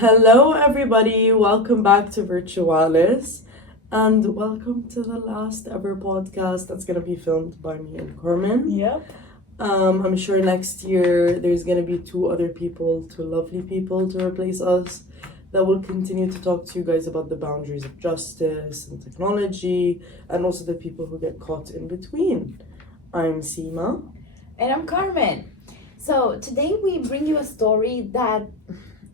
Hello, everybody. Welcome back to Virtualis, and welcome to the last ever podcast that's going to be filmed by me and Carmen. Yep. I'm sure next year there's going to be two other people, two lovely people to replace us that will continue to talk to you guys about the boundaries of justice and technology, and also the people who get caught in between. I'm Seema. And I'm Carmen. So today we bring you a story that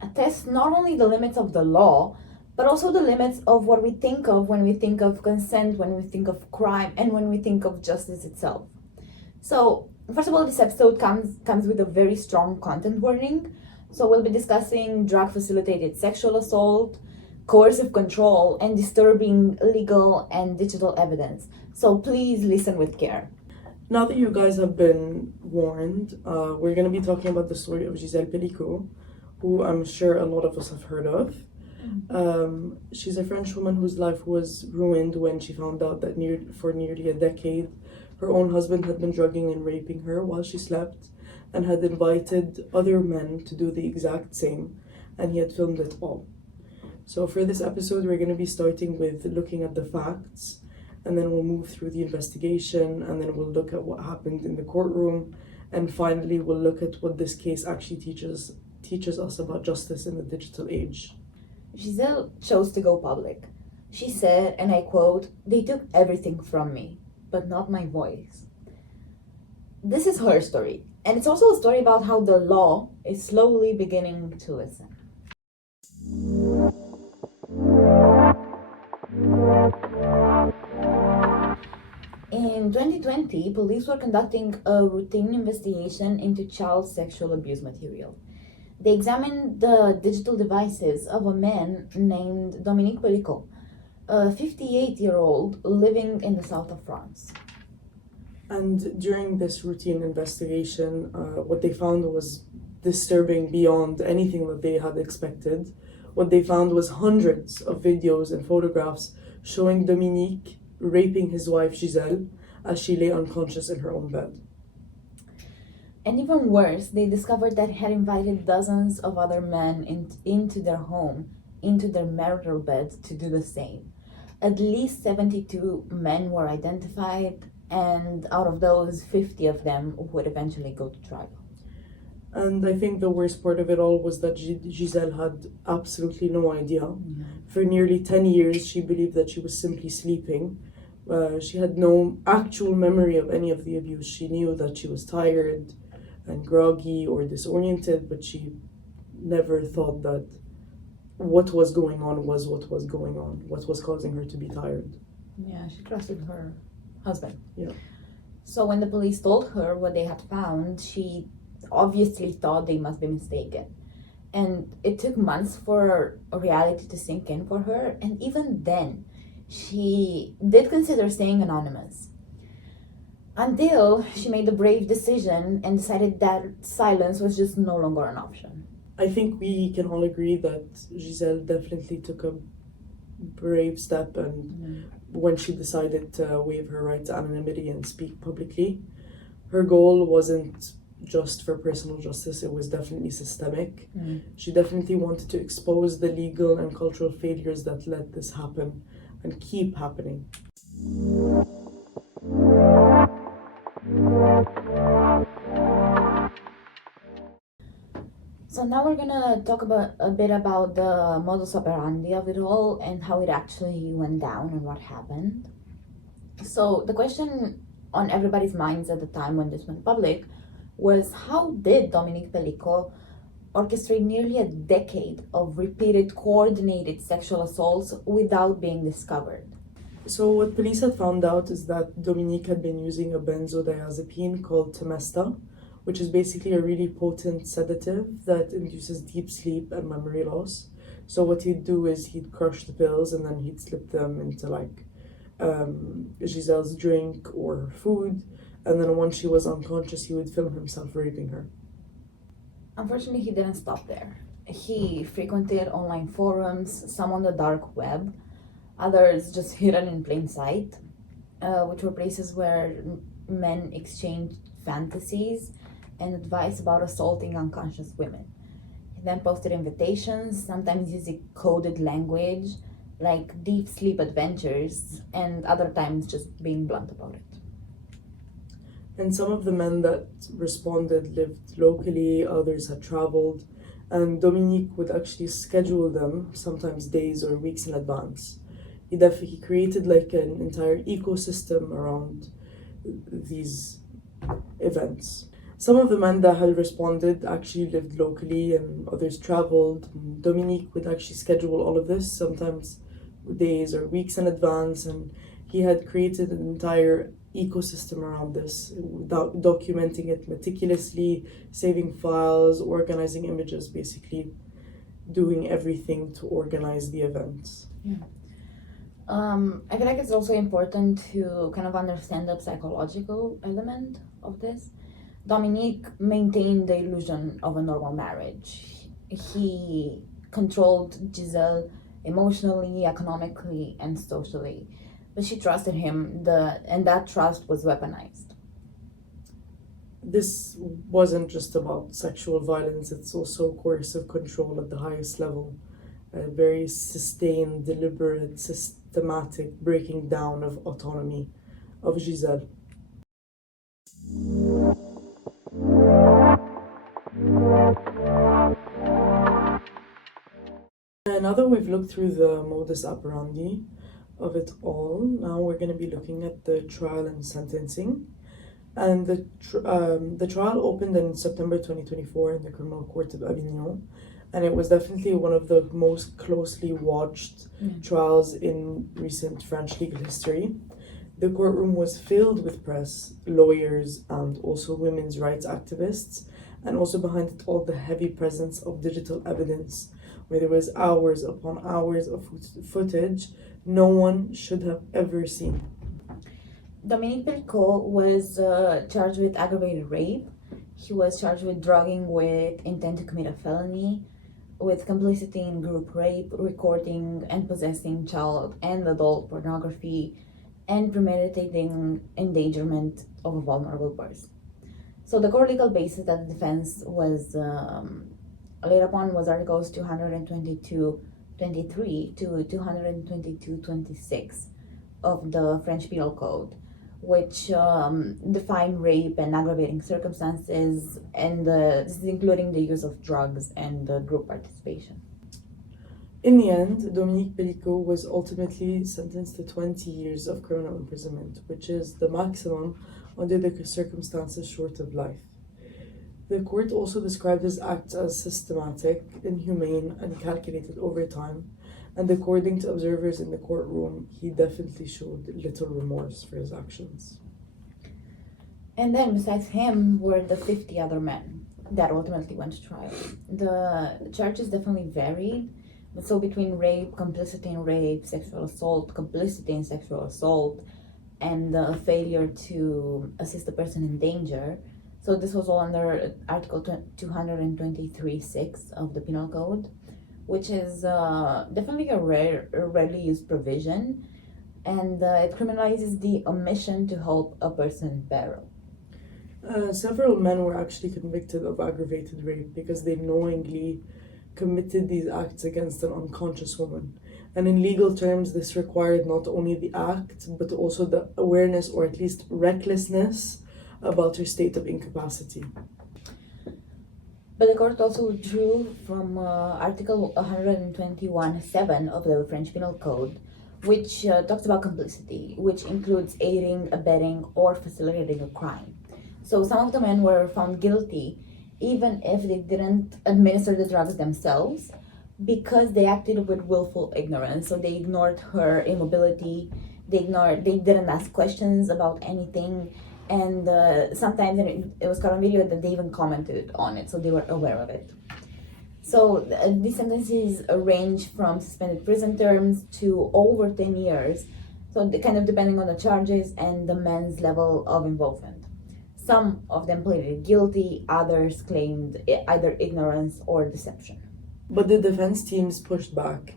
attests not only the limits of the law, but also the limits of what we think of when we think of consent, when we think of crime, and when we think of justice itself. So, first of all, this episode comes with a very strong content warning. So we'll be discussing drug-facilitated sexual assault, coercive control, and disturbing legal and digital evidence. So please listen with care. Now that you guys have been warned, we're going to be talking about the story of Gisèle Pélicot, who I'm sure a lot of us have heard of. She's a French woman whose life was ruined when she found out that for nearly a decade, her own husband had been drugging and raping her while she slept and had invited other men to do the exact same, and he had filmed it all. So for this episode, we're going to be starting with looking at the facts, and then we'll move through the investigation, and then we'll look at what happened in the courtroom, and finally we'll look at what this case actually teaches us about justice in the digital age. Gisèle chose to go public. She said, and I quote, "They took everything from me, but not my voice." This is her story, and it's also a story about how the law is slowly beginning to listen. In 2020, police were conducting a routine investigation into child sexual abuse material. They examined the digital devices of a man named Dominique Pélicot, a 58-year-old living in the south of France. And during this routine investigation, what they found was disturbing beyond anything that they had expected. What they found was hundreds of videos and photographs showing Dominique raping his wife Gisèle as she lay unconscious in her own bed. And even worse, they discovered that he had invited dozens of other men into their home, into their marital bed, to do the same. At least 72 men were identified, and out of those, 50 of them would eventually go to trial. And I think the worst part of it all was that Gisèle had absolutely no idea. Mm-hmm. For nearly 10 years, she believed that she was simply sleeping. She had no actual memory of any of the abuse. She knew that she was tired and groggy or disoriented, but she never thought that what was going on was what was going on, what was causing her to be tired. Yeah, she trusted her husband. Yeah. So when the police told her what they had found, she obviously thought they must be mistaken. And it took months for reality to sink in for her, and even then, she did consider staying anonymous. Until she made the brave decision and decided that silence was just no longer an option. I think we can all agree that Gisèle definitely took a brave step, and when she decided to waive her right to anonymity and speak publicly, her goal wasn't just for personal justice, it was definitely systemic. She definitely wanted to expose the legal and cultural failures that let this happen and keep happening. So now we're gonna talk about a bit about the modus operandi of it all and how it actually went down and what happened. So the question on everybody's minds at the time when this went public was, how did Dominique Pélicot orchestrate nearly a decade of repeated coordinated sexual assaults without being discovered? So what police had found out is that Dominique had been using a benzodiazepine called Temesta, which is basically a really potent sedative that induces deep sleep and memory loss. So what he'd do is he'd crush the pills and then he'd slip them into Gisèle's drink or food, and then once she was unconscious, he would film himself raping her. Unfortunately, he didn't stop there. He frequented online forums, some on the dark web, others just hidden in plain sight, which were places where men exchanged fantasies and advice about assaulting unconscious women. then posted invitations, sometimes using coded language, like deep sleep adventures, and other times just being blunt about it. And some of the men that responded lived locally, others had traveled, and Dominique would actually schedule them, sometimes days or weeks in advance. He created like an entire ecosystem around these events. Some of the men that had responded actually lived locally and others traveled. Dominique would actually schedule all of this, sometimes days or weeks in advance, and he had created an entire ecosystem around this, documenting it meticulously, saving files, organizing images, basically doing everything to organize the events. Yeah. I feel like it's also important to kind of understand the psychological element of this. Dominique maintained the illusion of a normal marriage. He controlled Gisèle emotionally, economically, and socially. But she trusted him, and that trust was weaponized. This wasn't just about sexual violence, it's also coercive control at the highest level. A very sustained, deliberate, systematic breaking down of autonomy of Gisèle. Now that we've looked through the modus operandi of it all, now we're going to be looking at the trial and sentencing. And the trial opened in September 2024 in the Criminal Court of Avignon, and it was definitely one of the most closely watched trials in recent French legal history. The courtroom was filled with press, lawyers, and also women's rights activists, and also behind it all the heavy presence of digital evidence, where there was hours upon hours of footage no one should have ever seen. Dominique Pélicot was charged with aggravated rape. He was charged with drugging with intent to commit a felony, with complicity in group rape, recording and possessing child and adult pornography, and premeditating endangerment of a vulnerable person. So the core legal basis that the defense was laid upon was Articles 222-23 to 222-26 of the French Penal Code, which define rape and aggravating circumstances, and this is including the use of drugs and group participation. In the end, Dominique Pélicot was ultimately sentenced to 20 years of criminal imprisonment, which is the maximum under the circumstances short of life. The court also described his acts as systematic, inhumane, and calculated over time, and according to observers in the courtroom, he definitely showed little remorse for his actions. And then, besides him, were the 50 other men that ultimately went to trial. The charges definitely varied. So between rape, complicity in rape, sexual assault, complicity in sexual assault, and failure to assist a person in danger. So this was all under Article 223(6) of the Penal Code, which is definitely a rarely used provision, and it criminalizes the omission to help a person in peril. Several men were actually convicted of aggravated rape because they knowingly committed these acts against an unconscious woman. And in legal terms, this required not only the act, but also the awareness or at least recklessness about her state of incapacity. But the court also drew from Article 121(7) of the French Penal Code, which talks about complicity, which includes aiding, abetting, or facilitating a crime. So some of the men were found guilty even if they didn't administer the drugs themselves, because they acted with willful ignorance. So they ignored her immobility, they didn't ask questions about anything, and sometimes it was caught on video that they even commented on it, so they were aware of it. So these sentences range from suspended prison terms to over 10 years, so kind of depending on the charges and the men's level of involvement. Some of them pleaded guilty, others claimed either ignorance or deception. But the defense teams pushed back.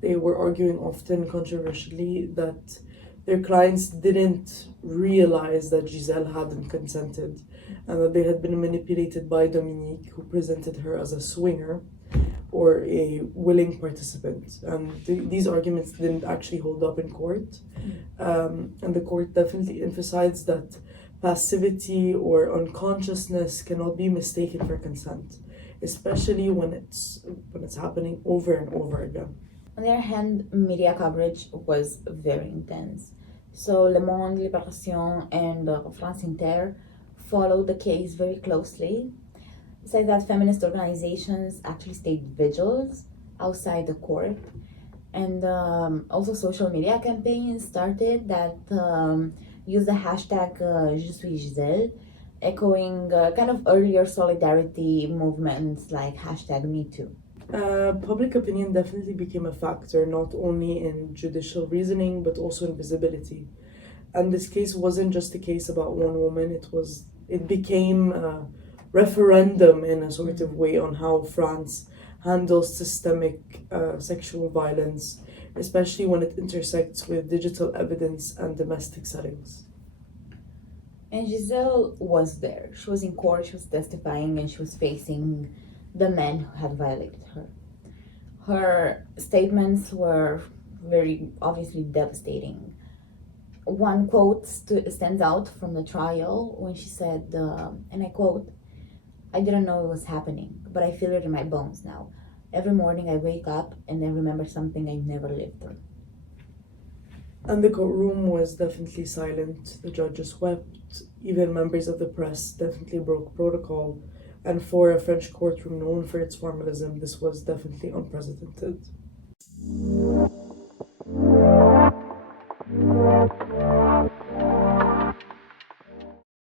They were arguing often controversially that their clients didn't realize that Gisèle hadn't consented and that they had been manipulated by Dominique, who presented her as a swinger, or a willing participant. And these arguments didn't actually hold up in court. And the court definitely emphasized that passivity or unconsciousness cannot be mistaken for consent, especially when it's happening over and over again. On the other hand, media coverage was very intense. So Le Monde, Libération, and France Inter followed the case very closely. Besides that, feminist organizations actually stayed vigils outside the court. And also social media campaigns started that used the hashtag Je suis Gisèle, echoing kind of earlier solidarity movements like hashtag MeToo. Public opinion definitely became a factor, not only in judicial reasoning, but also in visibility. And this case wasn't just a case about one woman, it became a referendum in a sort of way on how France handles systemic sexual violence, especially when it intersects with digital evidence and domestic settings. And Giselle was there. She was in court, she was testifying, and she was facing the men who had violated her. Her statements were very obviously devastating. One quote stands out from the trial when she said, and I quote, "I didn't know it was happening, but I feel it in my bones now. Every morning I wake up and I remember something I never lived through." And the courtroom was definitely silent. The judges wept. Even members of the press definitely broke protocol. And for a French courtroom known for its formalism, this was definitely unprecedented.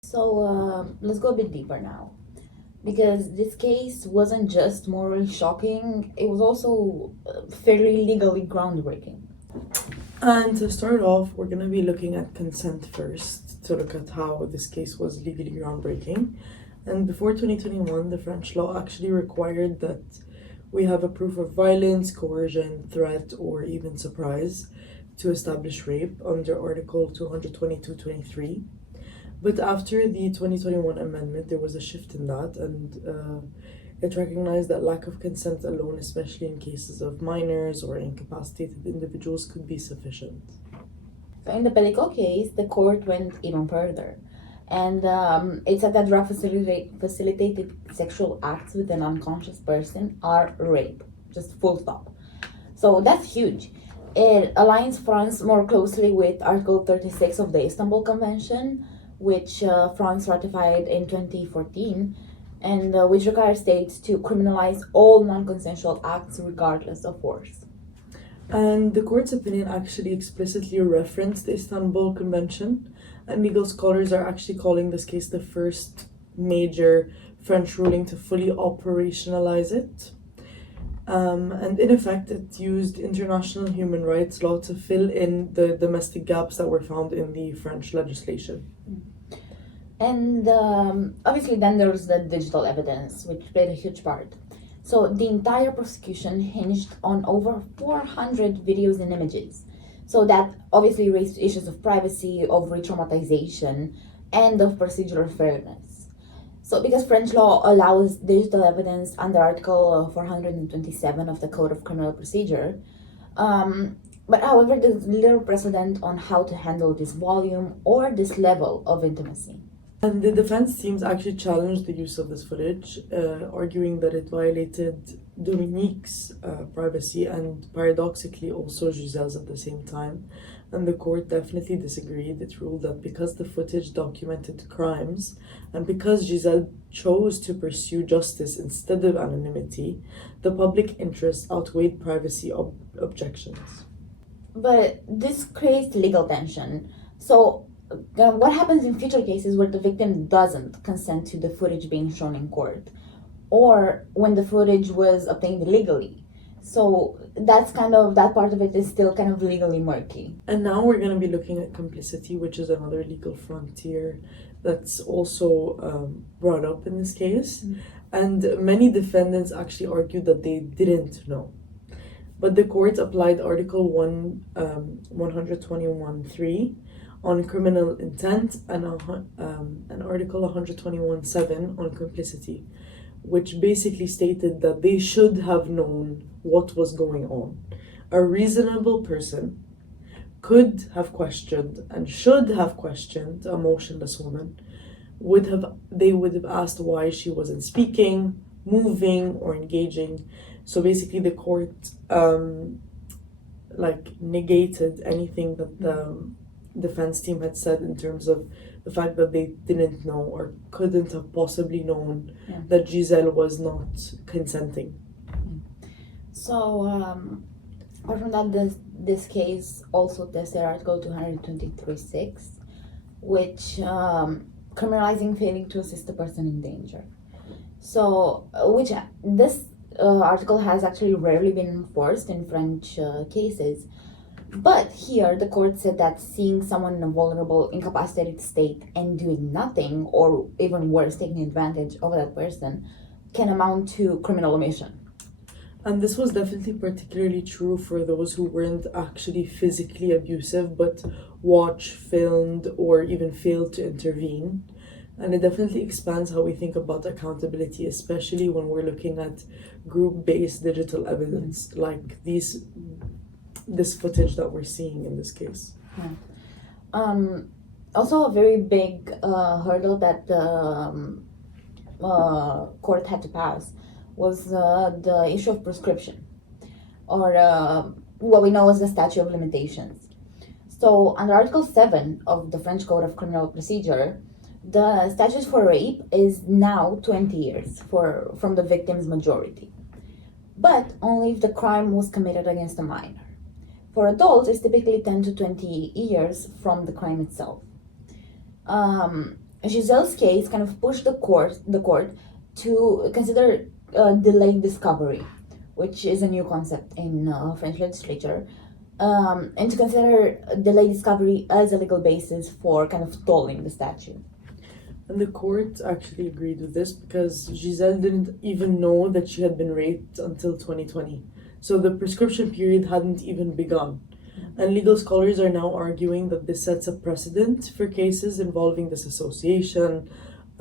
So let's go a bit deeper now. Because this case wasn't just morally shocking, it was also fairly legally groundbreaking. And to start off, we're going to be looking at consent first, to look at how this case was legally groundbreaking. And before 2021, the French law actually required that we have a proof of violence, coercion, threat, or even surprise to establish rape under Article 222-23. But after the 2021 amendment, there was a shift in that, and it recognized that lack of consent alone, especially in cases of minors or incapacitated individuals, could be sufficient. So in the Pélicot case, the court went even further. And it said that drug facilitated sexual acts with an unconscious person are rape, just full stop. So that's huge. It aligns France more closely with Article 36 of the Istanbul Convention, which France ratified in 2014, and which requires states to criminalize all non-consensual acts regardless of force. And the court's opinion actually explicitly referenced the Istanbul Convention, and legal scholars are actually calling this case the first major French ruling to fully operationalize it. And in effect, it used international human rights law to fill in the domestic gaps that were found in the French legislation. And obviously then there was the digital evidence, which played a huge part. So the entire prosecution hinged on over 400 videos and images. So that obviously raised issues of privacy, of re-traumatization, and of procedural fairness. So because French law allows digital evidence under Article 427 of the Code of Criminal Procedure, but however, there's little precedent on how to handle this volume or this level of intimacy. And the defense teams actually challenged the use of this footage, arguing that it violated Dominique's privacy and paradoxically also Giselle's at the same time. And the court definitely disagreed. It ruled that because the footage documented crimes and because Gisèle chose to pursue justice instead of anonymity, the public interest outweighed privacy objections. But this creates legal tension. So what happens in future cases where the victim doesn't consent to the footage being shown in court, or when the footage was obtained illegally? So that's that part of it is still kind of legally murky. And now we're going to be looking at complicity, which is another legal frontier that's also brought up in this case. Mm-hmm. And many defendants actually argued that they didn't know. But the court applied Article 121.3 on criminal intent and Article 121.7 on complicity, which basically stated that they should have known what was going on. A reasonable person could have questioned and should have questioned a motionless woman. They would have asked why she wasn't speaking, moving, or engaging. So basically, the court negated anything that the defense team had said in terms of the fact that they didn't know or couldn't have possibly known that Gisèle was not consenting. So, apart from that, this case also tested Article 223.6, which criminalizing failing to assist a person in danger. So, which this article has actually rarely been enforced in French cases. But here, the court said that seeing someone in a vulnerable, incapacitated state and doing nothing, or even worse, taking advantage of that person, can amount to criminal omission. And this was definitely particularly true for those who weren't actually physically abusive, but watched, filmed, or even failed to intervene. And it definitely expands how we think about accountability, especially when we're looking at group-based digital evidence, like this footage that we're seeing in this case. Also, a very big hurdle that the court had to pass was the issue of prescription, or what we know as the statute of limitations. So, under Article 7 of the French Code of Criminal Procedure, the statute for rape is now 20 years from the victim's majority, but only if the crime was committed against a minor. For adults, it's typically 10 to 20 years from the crime itself. Gisèle's case kind of pushed the court to consider delayed discovery, which is a new concept in French legislature, and to consider delayed discovery as a legal basis for kind of tolling the statute. And the court actually agreed with this because Gisèle didn't even know that she had been raped until 2020. So the prescription period hadn't even begun. And legal scholars are now arguing that this sets a precedent for cases involving disassociation,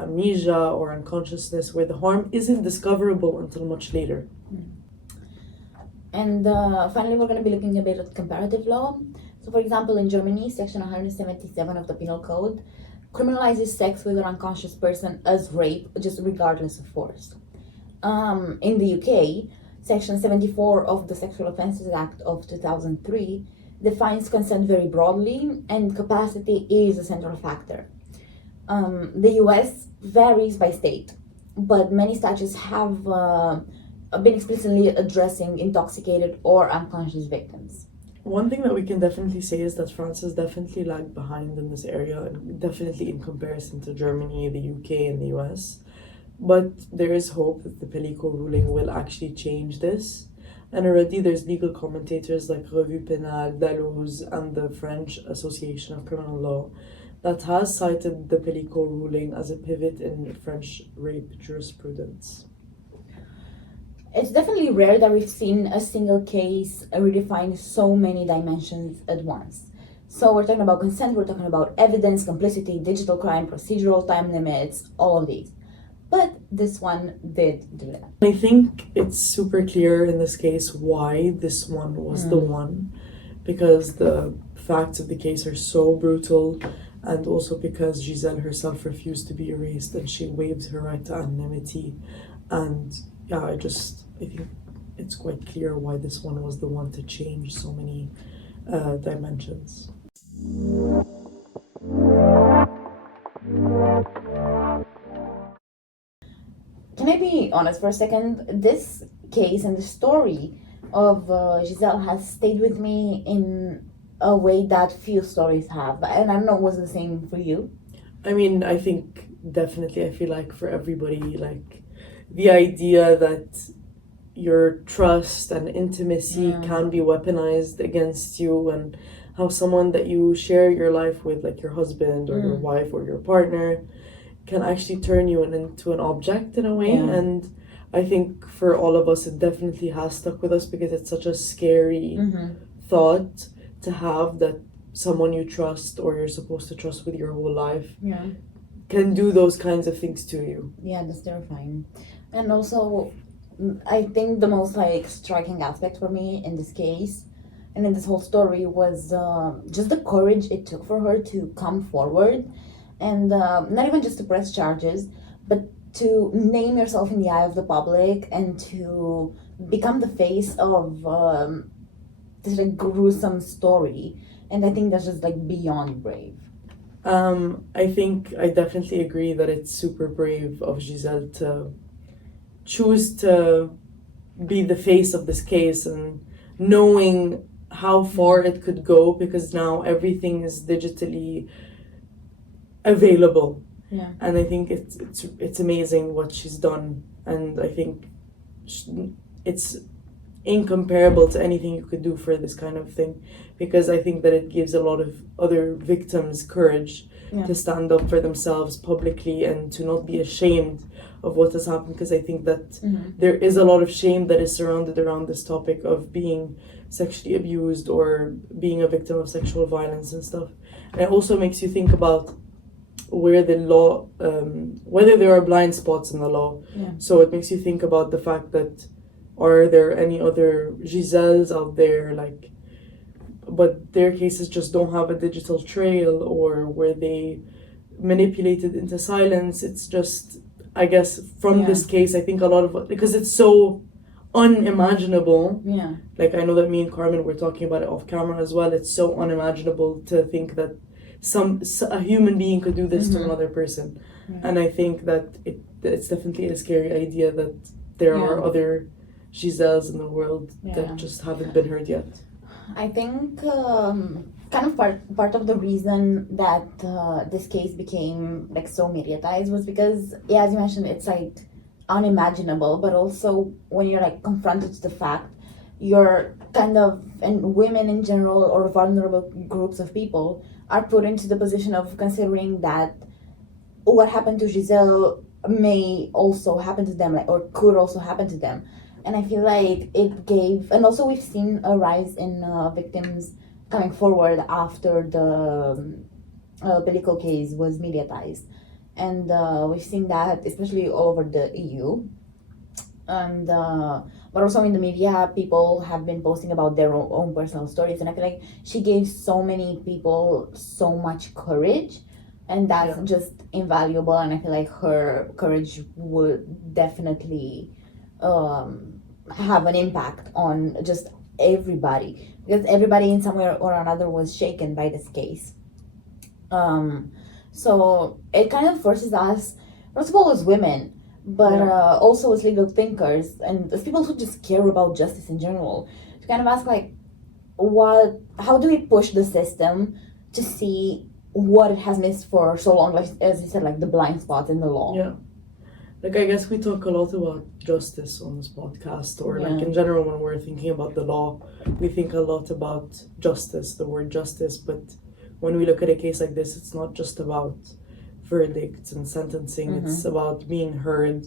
amnesia, or unconsciousness where the harm isn't discoverable until much later. And finally, we're going to be looking a bit at comparative law. So, for example, in Germany, Section 177 of the Penal Code criminalizes sex with an unconscious person as rape, just regardless of force. In the UK, Section 74 of the Sexual Offences Act of 2003 defines consent very broadly, and capacity is a central factor. The US varies by state, but many statutes have been explicitly addressing intoxicated or unconscious victims. One thing that we can definitely say is that France has definitely lagged behind in this area, definitely in comparison to Germany, the UK, and the US. But there is hope that the Pélicot ruling will actually change this. And already there's legal commentators like Revue Pénale, Dalloz, and the French Association of Criminal Law that has cited the Pélicot ruling as a pivot in French rape jurisprudence. It's definitely rare that we've seen a single case redefine so many dimensions at once. So we're talking about consent, we're talking about evidence, complicity, digital crime, procedural time limits, all of these. But this one did do that. I think it's super clear in this case why this one was the one, because the facts of the case are so brutal, and also because Gisèle herself refused to be erased and she waived her right to anonymity. And yeah, I think it's quite clear why this one was the one to change so many dimensions. Can I be honest for a second? This case and the story of Gisèle has stayed with me in a way that few stories have. And I don't know, was it the same for you? I mean, I think definitely, I feel like for everybody, like the idea that your trust and intimacy can be weaponized against you, and how someone that you share your life with, like your husband or your wife or your partner, can actually turn you into an object in a way. And I think for all of us, it definitely has stuck with us because it's such a scary thought to have, that someone you trust or you're supposed to trust with your whole life can do those kinds of things to you. Yeah, that's terrifying. And also, I think the most like striking aspect for me in this case and in this whole story was just the courage it took for her to come forward and not even just to press charges, but to name yourself in the eye of the public and to become the face of this like gruesome story. And I think that's just like beyond brave. I think I definitely agree that it's super brave of Giselle to choose to be the face of this case and knowing how far it could go because now everything is digitally available. Yeah. And I think it's amazing what she's done, and I think it's incomparable to anything you could do for this kind of thing, because I think that it gives a lot of other victims courage to stand up for themselves publicly and to not be ashamed of what has happened, because I think that there is a lot of shame that is surrounded around this topic of being sexually abused or being a victim of sexual violence and stuff. And it also makes you think about where the law, whether there are blind spots in the law. So it makes you think about the fact that are there any other Giselles out there, like, but their cases just don't have a digital trail, or were they manipulated into silence? It's just, I guess, from this case, I think a lot of, because it's so unimaginable. Yeah. Like, I know that me and Carmen were talking about it off camera as well. It's so unimaginable to think that a human being could do this to another person. And I think that it's definitely a scary idea that there are other Giselles in the world that just haven't been heard yet. I think kind of part of the reason that this case became like so mediatized was because, as you mentioned, it's like unimaginable, but also when you're like confronted to the fact, you're kind of, and women in general or vulnerable groups of people are put into the position of considering that what happened to Giselle may also happen to them, like, or could also happen to them. And I feel like it gave, and also we've seen a rise in victims coming forward after the Pélicot case was mediatized. And we've seen that especially all over the EU. And but also in the media, people have been posting about their own personal stories. And I feel like she gave so many people so much courage. And that's just invaluable. And I feel like her courage would definitely have an impact on just everybody, because everybody in some way or another was shaken by this case. So it kind of forces us, first of all, as women, but also as legal thinkers and as people who just care about justice in general, to kind of ask like, how do we push the system to see what it has missed for so long, like as you said, like the blind spots in the law. Like, I guess we talk a lot about justice on this podcast, or like in general when we're thinking about the law, we think a lot about justice, the word justice, but when we look at a case like this, it's not just about verdicts and sentencing, it's about being heard,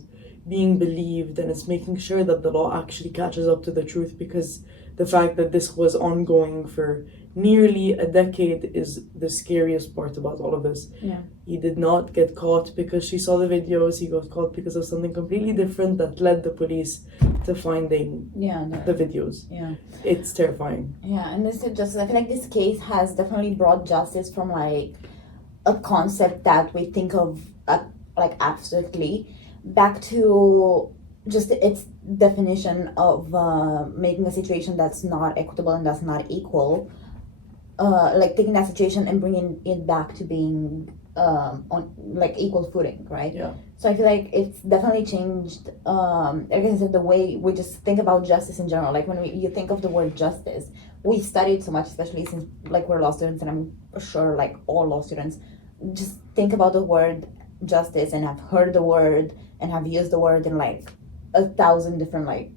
being believed, and it's making sure that the law actually catches up to the truth, because the fact that this was ongoing for nearly a decade is the scariest part about all of this. He did not get caught because she saw the videos. He got caught because of something completely different that led the police to finding the videos. It's terrifying. And this is just, I feel like this case has definitely brought justice from like a concept that we think of like abstractly back to just its definition of making a situation that's not equitable and that's not equal, like taking that situation and bringing it back to being on like equal footing, right? So I feel like it's definitely changed, like I said, the way we just think about justice in general. Like when you think of the word justice, we studied so much, especially since like we're law students, and I'm sure like all law students just think about the word justice and have heard the word and have used the word in like 1,000 different like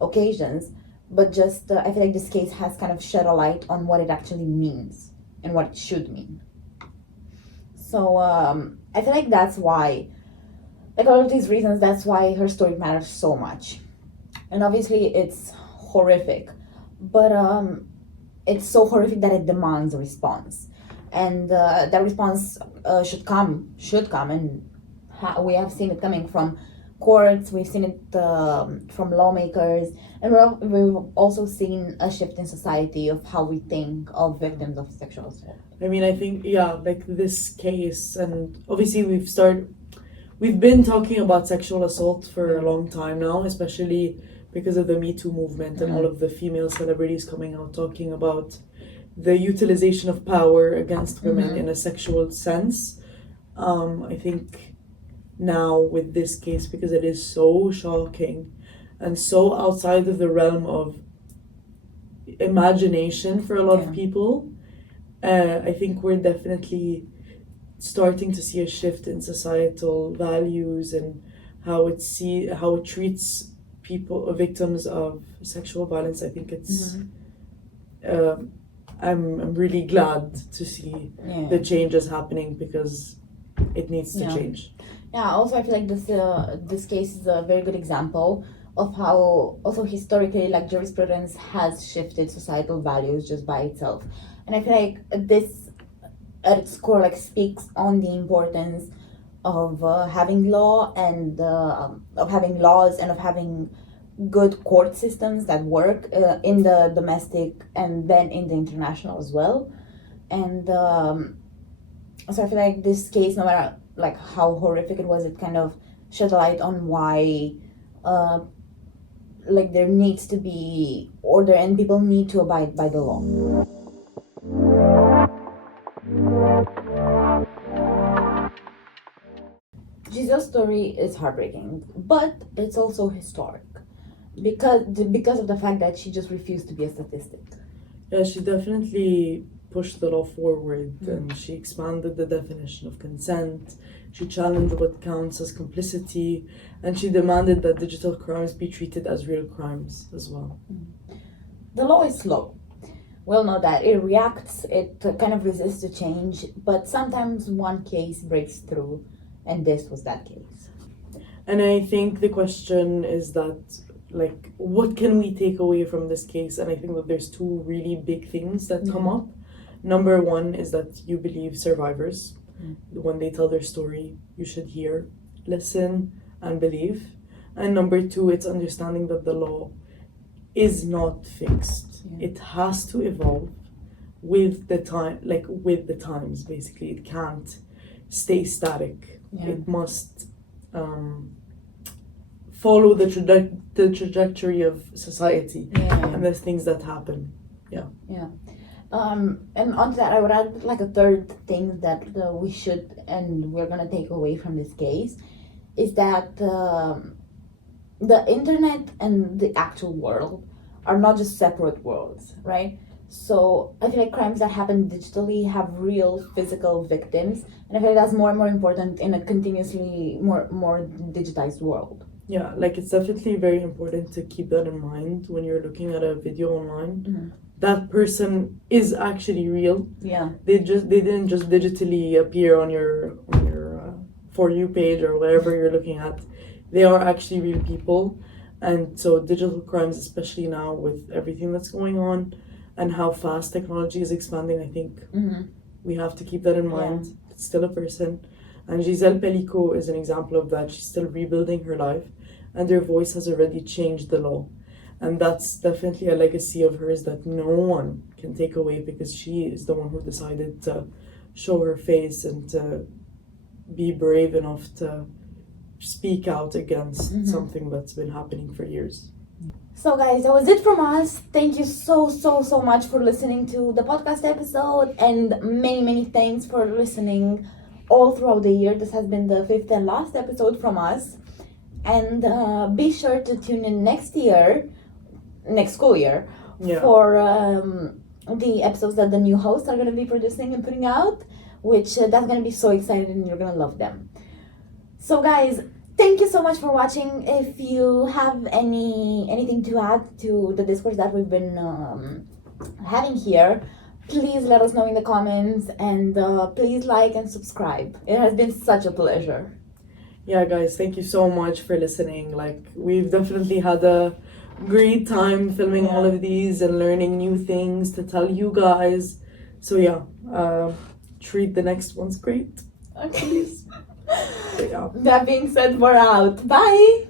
occasions, but just I feel like this case has kind of shed a light on what it actually means and what it should mean. So I feel like that's why, like all of these reasons, that's why her story matters so much. And obviously it's horrific, but it's so horrific that it demands a response, and that response should come, and we have seen it coming from courts, we've seen it from lawmakers, and we've also seen a shift in society of how we think of victims of sexual assault. I mean, I think, yeah, like this case, and obviously we've been talking about sexual assault for a long time now, especially because of the Me Too movement and all of the female celebrities coming out talking about the utilization of power against women in a sexual sense. I think now with this case, because it is so shocking and so outside of the realm of imagination for a lot of people, I think we're definitely starting to see a shift in societal values and how it treats people, victims of sexual violence. I think it's I'm really glad to see the changes happening because it needs to change. Yeah, also I feel like this case is a very good example of how also historically like jurisprudence has shifted societal values just by itself. And I feel like this at its core like speaks on the importance of having law and of having laws and of having good court systems that work in the domestic and then in the international as well. And so I feel like this case, no matter like how horrific it was, it kind of shed light on why like there needs to be order and people need to abide by the law. Gisèle's story is heartbreaking, but it's also historic because of the fact that she just refused to be a statistic. Yeah, she definitely pushed the law forward and she expanded the definition of consent. She challenged what counts as complicity, and she demanded that digital crimes be treated as real crimes as well. The law is slow. We all know that. It reacts, it kind of resists to change, but sometimes one case breaks through, and this was that case. And I think the question is that, like, what can we take away from this case? And I think that there's two really big things that come up. Number one is that you believe survivors. When they tell their story, you should hear, listen, and believe. And number two, it's understanding that the law is not fixed. It has to evolve with the time, like with the times, basically. It can't stay static. It must follow the trajectory of society and the things that happen. And onto that, I would add like a third thing that we should and we're gonna take away from this case is that the internet and the actual world are not just separate worlds, right? So I feel like crimes that happen digitally have real physical victims, and I feel like that's more and more important in a continuously more digitized world. Yeah, like it's definitely very important to keep that in mind when you're looking at a video online. That person is actually real. Yeah. They didn't just digitally appear on your For You page or wherever you're looking at. They are actually real people. And so digital crimes, especially now with everything that's going on and how fast technology is expanding, I think we have to keep that in mind. It's still a person. And Gisèle Pélicot is an example of that. She's still rebuilding her life and her voice has already changed the law. And that's definitely a legacy of hers that no one can take away because she is the one who decided to show her face and to be brave enough to speak out against something that's been happening for years. So guys, that was it from us. Thank you so much for listening to the podcast episode, and many thanks for listening all throughout the year. This has been the 5th and last episode from us. And be sure to tune in next school year, for the episodes that the new hosts are going to be producing and putting out, which that's going to be so exciting and you're going to love them. So guys, thank you so much for watching. If you have anything to add to the discourse that we've been having here, please let us know in the comments, and please like and subscribe. It has been such a pleasure. Yeah guys, thank you so much for listening. Like, we've definitely had a great time filming all of these and learning new things to tell you guys. So treat the next ones great. Okay. Yeah. That being said, we're out. Bye.